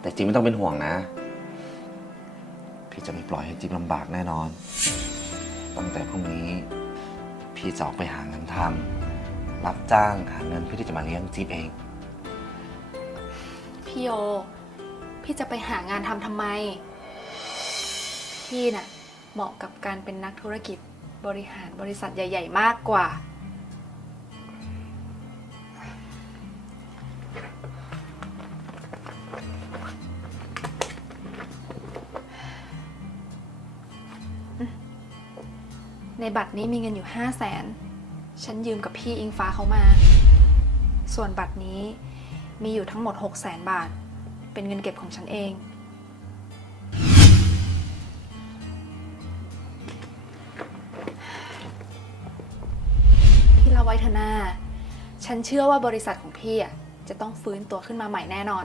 แต่จิ๊บไม่ต้องเป็นห่วงนะ พี่จะไม่ปล่อยให้จิ๊บลำบากแน่นอน ตั้งแต่พรุ่งนี้ พี่จะออกไปหางานทำรับจ้างหาเงินเพื่อที่จะมาเลี้ยงจิ๊บเอง พี่โย พี่จะไปหางานทำทำไม พี่น่ะเหมาะกับการเป็นนักธุรกิจบริหารบริษัทใหญ่ ๆ มากกว่า ในบัตรนี้มีเงินอยู่ห้าแสนฉันยืมกับพี่อิงฟ้าเขามา ส่วนบัตรนี้มีอยู่ทั้งหมด 6 0แสนบาท เป็นเงินเก็บของฉันเอง พี่ละไว้เถอะนาฉันเชื่อว่าบริษัทของพี่อะจะต้องฟื้นตัวขึ้นมาใหม่แน่นอน